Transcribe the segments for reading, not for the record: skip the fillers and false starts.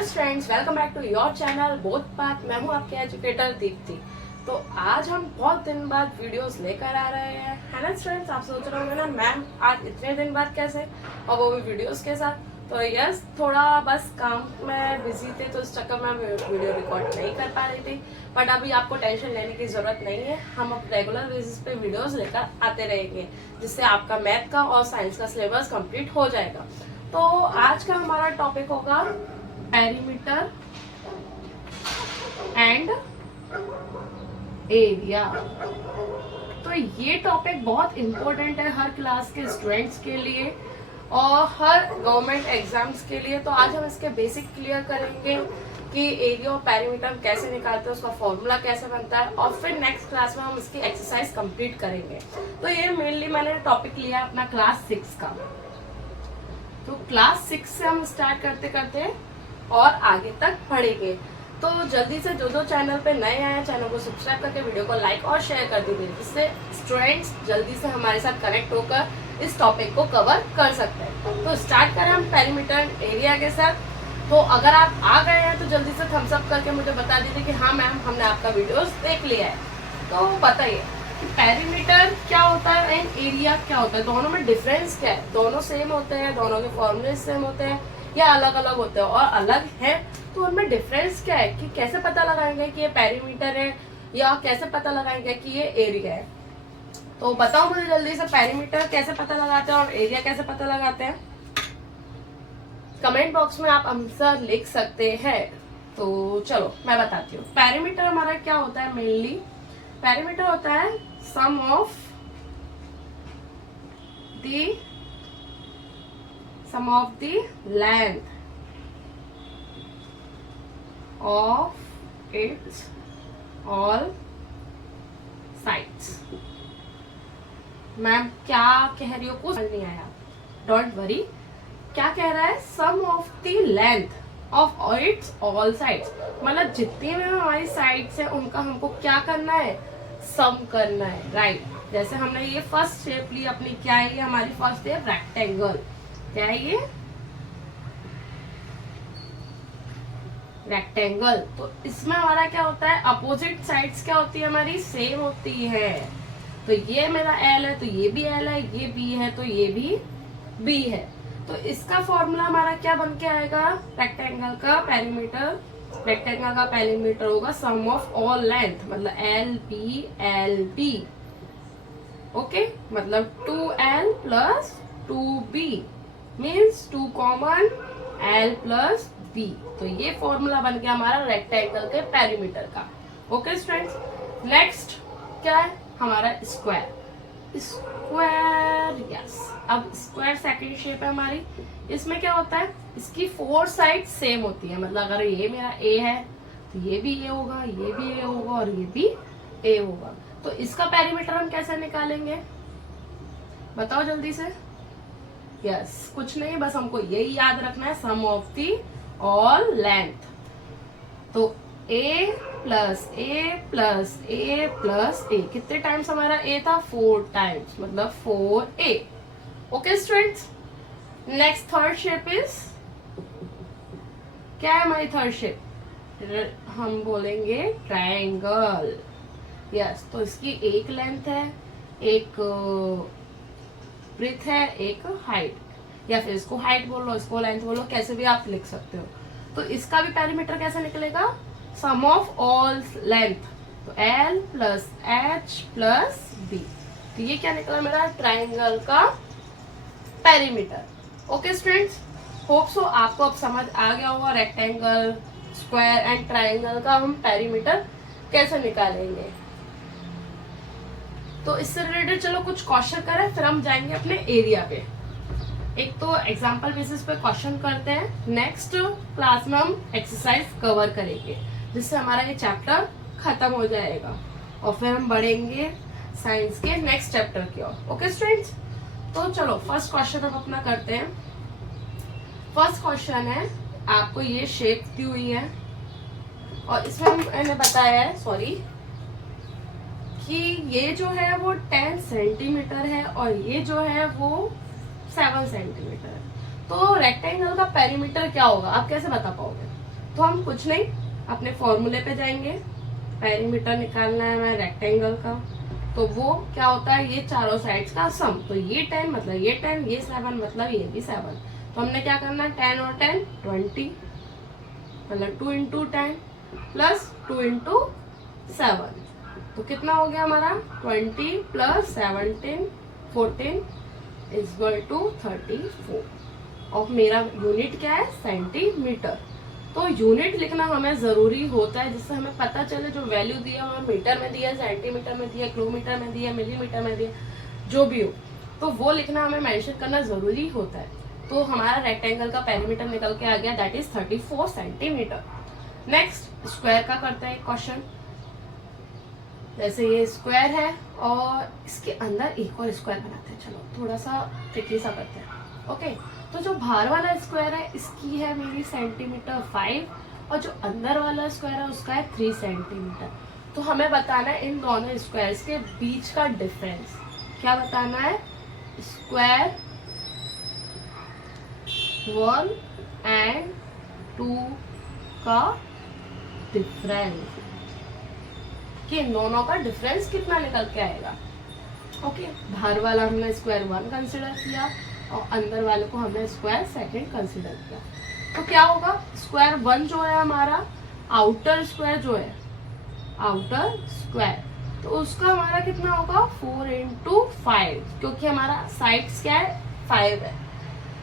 Hello students, welcome back to your channel both path. मैं हूं आपके एजुकेटर दीप्ति। तो आज हम बहुत दिन बाद वीडियोस लेकर आ रहे हैं, है ना स्टूडेंट्स। आप सोच रहे होंगे ना मैम आज इतने दिन बाद कैसे, और वो भी वीडियोस के साथ। तो यस, थोड़ा बस काम में बिजी थे तो इस चक्कर में वीडियो रिकॉर्ड नहीं कर पा रही थी। बट अभी आपको टेंशन लेने की जरूरत नहीं है, हम अब रेगुलर बेसिस पे वीडियोस लेकर आते रहेंगे, जिससे आपका मैथ का और साइंस का सिलेबस कंप्लीट हो जाएगा। तो आज का हमारा टॉपिक होगा पेरीमीटर एंड एरिया। तो ये टॉपिक बहुत इंपॉर्टेंट है हर क्लास के स्टूडेंट्स के लिए और हर गवर्नमेंट एग्जाम्स के लिए। तो आज हम इसके बेसिक क्लियर करेंगे कि एरिया और पेरीमीटर कैसे निकालते हैं, उसका फॉर्मूला कैसे बनता है, और फिर नेक्स्ट क्लास में हम इसकी एक्सरसाइज कंप्लीट करेंगे। तो ये मेनली मैंने टॉपिक लिया अपना क्लास 6 का। तो क्लास 6 से हम स्टार्ट करते करते और आगे तक पढ़ेंगे। तो जल्दी से जो चैनल पे नए आए हैं, चैनल को सब्सक्राइब करके वीडियो को लाइक और शेयर कर दीजिए, जिससे स्टूडेंट्स जल्दी से हमारे साथ कनेक्ट होकर इस टॉपिक को कवर कर सकते हैं। तो स्टार्ट करें हम पेरीमीटर एरिया के साथ। तो अगर आप आ गए हैं तो जल्दी से थम्स अप करके मुझे बता दीजिए कि हाँ मैम हमने आपका वीडियोस देख लिया है। तो बताइए कि पेरीमीटर क्या होता है एंड एरिया क्या होता है, दोनों में डिफरेंस क्या है। दोनों सेम होते हैं, दोनों के फॉर्मूले सेम होते हैं या अलग अलग होते हैं, और अलग है तो उनमें डिफरेंस क्या है, कि कैसे पता लगाएंगे कि ये पेरीमीटर है या कैसे पता लगाएंगे कि ये एरिया है। तो बताओ मुझे जल्दी से, पेरीमीटर कैसे पता लगाते हैं और एरिया कैसे पता लगाते हैं। कमेंट बॉक्स में आप आंसर लिख सकते हैं। तो चलो मैं बताती हूँ। पेरीमीटर हमारा क्या होता है, मेनली पेरीमीटर होता है sum of the length of its all sides। Ma'am क्या कह रही हो, कुछ समझ नहीं आया, डोंट वरी। क्या कह रहा है, sum of the length of its all sides, मतलब जितनी भी हमारी साइड्स है उनका हमको क्या करना है, सम करना है, राइट। जैसे हमने ये फर्स्ट शेप ली अपनी, क्या है ये हमारी फर्स्ट है रेक्टेंगल। क्या है ये, रेक्टेंगल। तो इसमें हमारा क्या होता है, अपोजिट साइड्स क्या होती है हमारी, सेम होती है। तो ये मेरा एल है तो ये भी एल है, ये बी है तो ये भी बी है। तो इसका फॉर्मूला हमारा क्या बन के आएगा, रेक्टेंगल का पेरीमीटर होगा सम ऑफ ऑल लेंथ, मतलब एल बी। ओके, मतलब 2L plus 2B means 2 common L plus B। तो ये फॉर्मूला बन गया हमारा रेक्टेंगल के पेरीमीटर का। ओके स्टूडेंट्स, नेक्स्ट क्या है हमारा स्क्वायर। यस, अब स्क्वायर सेकंड शेप है हमारी। इसमें क्या होता है, इसकी 4 साइड सेम होती है, मतलब अगर ये मेरा ए है तो ये भी ए होगा, ये भी ए होगा और ये भी ए होगा। तो इसका पेरीमीटर हम कैसे निकालेंगे, बताओ जल्दी से। यस, कुछ नहीं, बस हमको यही याद रखना है, sum of the all length. तो a plus a plus a plus a, कितने टाइम्स हमारा a था, 4 टाइम्स, मतलब 4a। Okay students, next third shape is, क्या है हमारी थर्ड शेप, हम बोलेंगे ट्रायंगल। यस, तो इसकी एक लेंथ है, एक ब्रेथ है, एक हाइट, या फिर इसको हाइट बोलो, इसको लेंथ बोलो, कैसे भी आप लिख सकते हो। तो इसका भी पेरीमीटर कैसे निकलेगा, सम ऑफ ऑल लेंथ, तो L plus H plus B। तो ये क्या निकला मेरा, ट्रायंगल का perimeter. Okay students, hope so आपको अब समझ आ गया होगा रेक्टेंगल, स्क्वायर एंड ट्रायंगल का हम पेरीमीटर कैसे निकालेंगे। तो इससे रिलेटेड चलो कुछ क्वेश्चन करें, फिर हम जाएंगे अपने एरिया पे। एक तो एग्जांपल बेसिस पे क्वेश्चन करते हैं, नेक्स्ट क्लास में हम एक्सरसाइज कवर करेंगे, जिससे हमारा ये चैप्टर खत्म हो जाएगा और फिर हम बढ़ेंगे साइंस के नेक्स्ट चैप्टर की ओर। ओके स्टूडेंट्स, तो चलो फर्स्ट क्वेश्चन हम अपना करते हैं। फर्स्ट क्वेश्चन है, आपको ये शेप दी हुई है और इसमें मैंने बताया है, सॉरी, कि ये जो है वो 10 सेंटीमीटर है और ये जो है वो 7 सेंटीमीटर है। तो रेक्टेंगल का पेरीमीटर क्या होगा, आप कैसे बता पाओगे? तो हम कुछ नहीं, अपने फॉर्मूले पे जाएंगे। पेरीमीटर निकालना है हमें रेक्टेंगल का, तो वो क्या होता है, ये चारों साइड्स का सम। तो ये 10 मतलब ये 10, ये 7 मतलब ये भी 7। तो हमने क्या करना है, 10 और 10 20, मतलब 2 इंटू 10 प्लस 2 इंटू 7। तो कितना हो गया हमारा, 20 प्लस 17 14 इज इक्वल टू 34। और मेरा यूनिट क्या है, सेंटीमीटर। तो यूनिट लिखना हमें जरूरी होता है, जिससे हमें पता चले जो वैल्यू दिया हमें मीटर में दिया, सेंटीमीटर में दिया, किलोमीटर में दिया, मिलीमीटर में दिया, जो भी हो, तो वो लिखना हमें मेंशन करना जरूरी होता है। तो हमारा रेक्टेंगल का पेरीमीटर निकल के आ गया, that is 34 centimetre. Next square का करते हैं क्वेश्चन। जैसे ये स्क्वायर है और इसके अंदर एक और स्क्वायर बनाते हैं। चलो थोड़ा सा ट्रिकी सा करते हैं। ओके, तो जो बाहर वाला स्क्वायर है इसकी है मेरी सेंटीमीटर 5, और जो अंदर वाला स्क्वायर है उसका है 3 सेंटीमीटर। तो हमें बताना है इन दोनों स्क्वायर्स के बीच का डिफरेंस। क्या बताना है, स्क्वायर 1 एंड 2 का डिफरेंस, कि इन दोनों का डिफरेंस कितना निकल के आएगा। ओके, बाहर वाला हमने स्क्वायर 1 कंसिडर किया और अंदर वाले को हमने स्क्वायर 2 कंसिडर किया। तो क्या होगा, स्क्वायर 1 जो है हमारा आउटर स्क्वायर जो है, आउटर स्क्वायर, तो उसका हमारा कितना होगा 4 इंटू 5, क्योंकि हमारा साइड्स क्या है 5 है।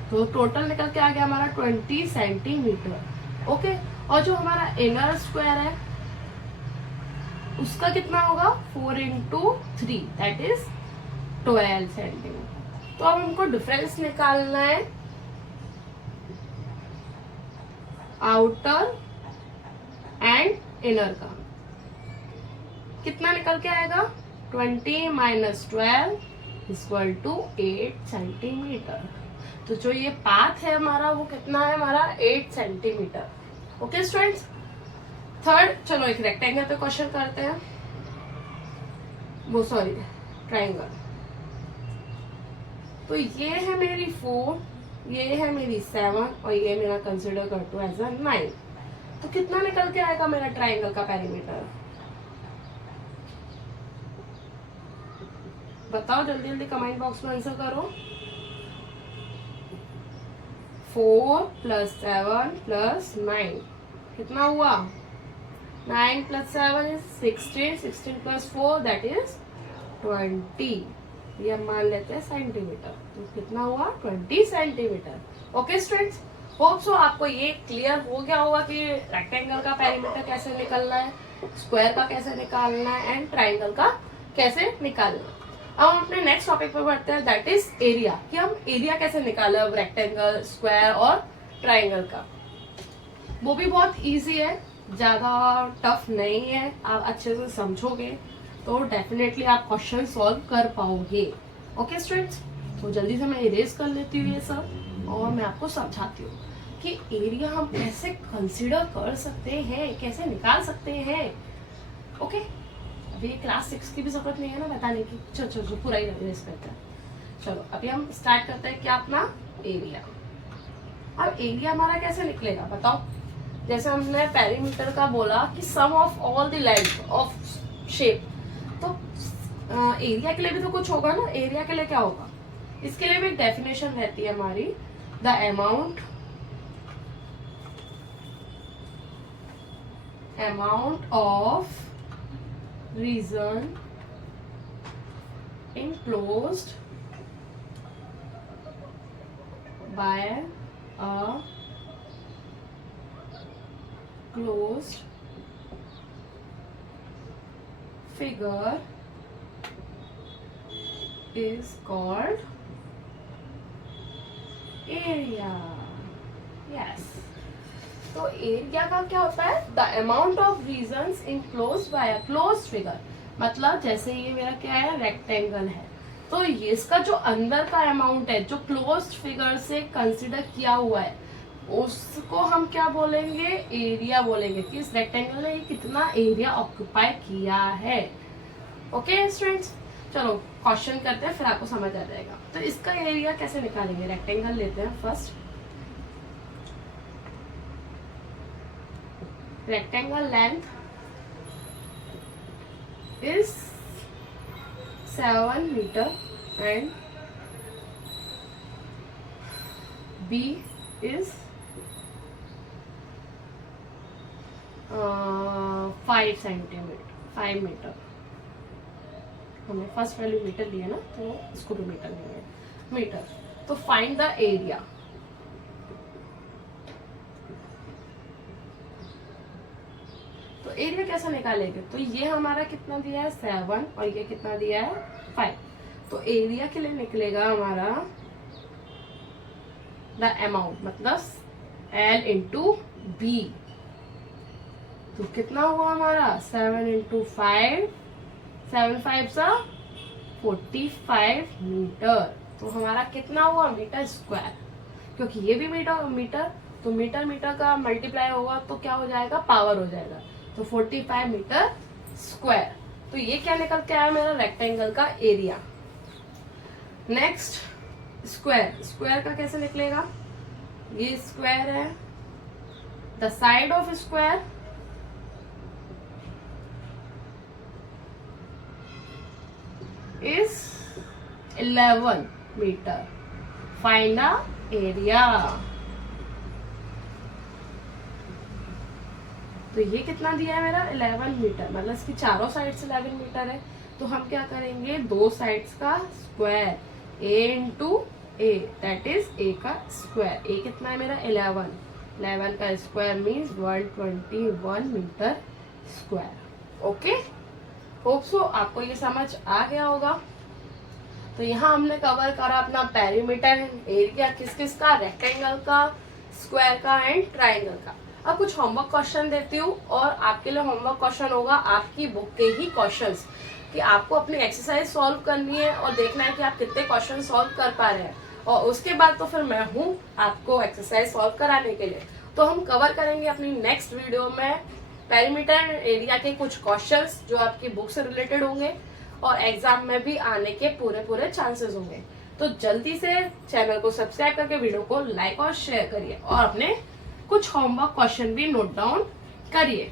तो टोटल निकल के आ गया हमारा 20 सेंटीमीटर। ओके, और जो हमारा इनर स्क्वायर है उसका कितना होगा 4 इंटू 3, दैट इज 12 सेंटीमीटर। तो अब हमको डिफरेंस निकालना है आउटर एंड इनर का। कितना निकल के आएगा, 20 माइनस 12 इक्वल टू 8 सेंटीमीटर। तो जो ये पाथ है हमारा वो कितना है हमारा 8 सेंटीमीटर। ओके स्टूडेंट्स, थर्ड, चलो एक रेक्टेंगल पे क्वेश्चन करते हैं, वो सॉरी ट्राइंगल। तो ये है मेरी 4, ये है मेरी 7 और ये मेरा कंसिडर कर दो एज अ 9। तो कितना निकल के आएगा मेरा ट्राइंगल का पेरीमीटर, बताओ जल्दी जल्दी कमेंट बॉक्स में आंसर करो। 4 प्लस 7 प्लस 9 कितना हुआ, 9 plus 7 is 16, 16 plus 4 that is 20। ये हम मान लेते हैं सेंटीमीटर। तो कितना हुआ 20 centimetre. Okay students, hope so आपको ये क्लियर हो गया होगा कि रेक्टेंगल का पेरीमीटर कैसे निकालना है, स्क्वायर का कैसे निकालना है एंड ट्राइंगल का कैसे निकालना है। अब हम अपने नेक्स्ट टॉपिक पे बढ़ते हैं, दैट इज एरिया, कि हम एरिया कैसे निकालें अब रेक्टेंगल, स्क्वायर और ट्राइंगल का। वो भी बहुत इजी है, ज्यादा टफ नहीं है। आप अच्छे से समझोगे तो डेफिनेटली आप क्वेश्चन सॉल्व कर पाओगे। ओके स्टूडेंट्स, तो जल्दी से मैं इरेज कर लेती हूँ ये सब और मैं आपको समझाती हूँ कि एरिया हम कैसे कंसीडर कर सकते हैं, कैसे निकाल सकते हैं। ओके, अभी क्लास 6 की भी जरूरत नहीं है ना बताने की। चलो चलो पूरा ही इरेज करते हैं। चलो अभी हम स्टार्ट करते हैं क्या, अपना एरिया। अब एरिया हमारा कैसे निकलेगा बताओ। जैसे हमने पेरीमीटर का बोला कि sum of all the length of shape, तो एरिया के लिए भी तो कुछ होगा ना। एरिया के लिए क्या होगा, इसके लिए भी एक डेफिनेशन रहती है हमारी, the amount of region enclosed by a closed figure is called area. Yes. तो एरिया का क्या होता है, the amount of regions enclosed by a closed figure। मतलब जैसे ये मेरा क्या है, रेक्टेंगल है, तो ये इसका जो अंदर का अमाउंट है जो क्लोज्ड फिगर से कंसिडर किया हुआ है उसको हम क्या बोलेंगे, एरिया बोलेंगे, कि इस रेक्टेंगल ने कितना एरिया ऑक्यूपाई किया है। ओके स्टूडेंट्स, चलो क्वेश्चन करते हैं फिर आपको समझ आ जाएगा। तो इसका एरिया कैसे निकालेंगे, रेक्टेंगल लेते हैं first. rectangle length is 7 meter and B is 5 centimetre 5 metre. हमने फर्स्ट वैल्यू मीटर लिया ना, तो इसको भी मीटर लेंगे, मीटर। तो फाइंड द एरिया। तो एरिया कैसे निकालेंगे? तो ये हमारा कितना दिया है 7 और ये कितना दिया है 5। तो एरिया के लिए निकलेगा हमारा द अमाउंट, मतलब L इंटू बी। तो कितना हुआ हमारा 7 इंटू 5, 7 5 सा 45 मीटर। तो हमारा कितना हुआ मीटर स्क्वायर, क्योंकि ये भी मीटर, तो मीटर मीटर का मल्टीप्लाई होगा तो क्या हो जाएगा, पावर हो जाएगा। तो 45 मीटर स्क्वायर। तो ये क्या निकल के आया मेरा रेक्टेंगल का एरिया। Next square. स्क्वायर का कैसे निकलेगा? ये स्क्वायर है, the side of square is 11 meter. Find the area. तो ये कितना दिया है मेरा 11 मीटर, मतलब इसकी चारों साइड से 11 मीटर है। तो हम क्या करेंगे, दो साइड्स का square, a into a, that is a का स्क्वायर। a कितना है मेरा 11, 11 का square means 121 metre square. Okay, hope so आपको ये समझ आ गया होगा। तो यहाँ हमने कवर करा अपना पेरीमीटर, एरिया किस किस का, रेक्टेंगल का, स्क्वायर का एंड ट्राइंगल का। अब कुछ होमवर्क क्वेश्चन देती हूँ, और आपके लिए होमवर्क क्वेश्चन होगा आपकी बुक के ही क्वेश्चंस, कि आपको अपनी एक्सरसाइज सॉल्व करनी है और देखना है कि आप कितने क्वेश्चन सॉल्व कर पा रहे हैं। और उसके बाद तो फिर मैं हूँ आपको एक्सरसाइज सॉल्व कराने के लिए। तो हम कवर करेंगे अपनी नेक्स्ट वीडियो में पेरीमीटर एरिया के कुछ क्वेश्चंस जो आपकी बुक से रिलेटेड होंगे और एग्जाम में भी आने के पूरे चांसेस होंगे। तो जल्दी से चैनल को सब्सक्राइब करके वीडियो को लाइक और शेयर करिए, और अपने कुछ होमवर्क क्वेश्चन भी नोट डाउन करिए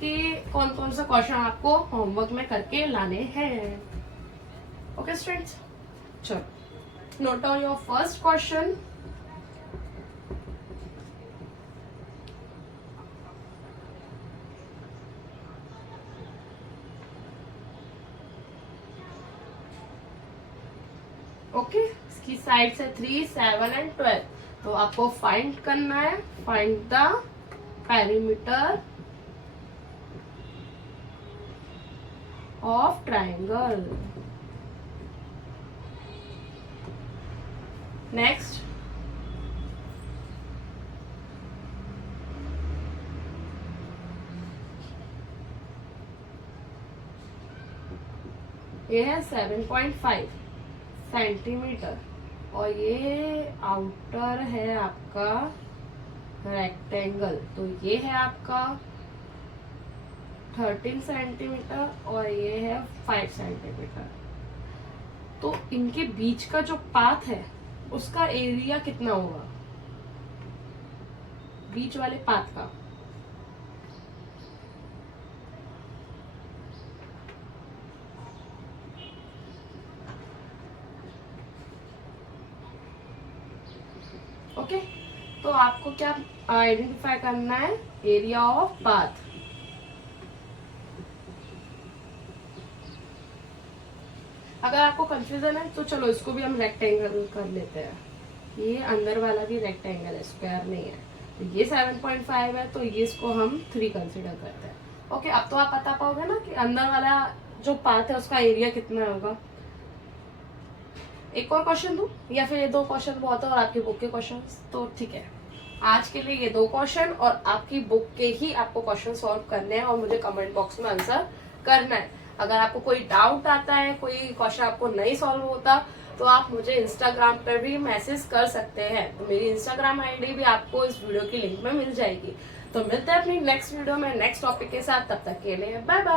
कि कौन कौन सा क्वेश्चन आपको होमवर्क में करके लाने हैं। ओके स्टूडेंट्स, चलो note down your first question. Okay, इसकी साइड से 3, 7 एंड 12। तो आपको फाइंड करना है, find the perimeter of triangle. Next, ये है 7.5 सेंटीमीटर, और ये आउटर है आपका रेक्टेंगल। तो ये है आपका 13 सेंटीमीटर और ये है 5 सेंटीमीटर। तो इनके बीच का जो पाथ है उसका एरिया कितना होगा, बीच वाले पाथ का? ओके, तो आपको क्या आइडेंटिफाई करना है, एरिया ऑफ पाथ। अगर आपको कंफ्यूजन है तो चलो इसको भी हम रेक्टेंगल कर लेते हैं। ये अंदर वाला भी रेक्टेंगल है, स्क्वायर नहीं है। तो ये 7.5 है, तो ये इसको हम 3 कंसिडर करते हैं। ओके, अब तो आप बता पाओगे ना कि अंदर वाला जो पाथ है उसका एरिया कितना होगा। एक और क्वेश्चन दूं या फिर ये 2 क्वेश्चन बहुत है और आपकी बुक के क्वेश्चन? तो ठीक है, आज के लिए ये 2 क्वेश्चन और आपकी बुक के ही आपको क्वेश्चन सॉल्व करने हैं और मुझे कमेंट बॉक्स में आंसर करना है। अगर आपको कोई डाउट आता है, कोई क्वेश्चन आपको नहीं सॉल्व होता, तो आप मुझे इंस्टाग्राम पर भी मैसेज कर सकते हैं। तो मेरी इंस्टाग्राम आईडी भी आपको इस वीडियो की लिंक में मिल जाएगी। तो मिलते हैं अपनी नेक्स्ट वीडियो में नेक्स्ट टॉपिक के साथ। तब तक के लिए बाय बाय।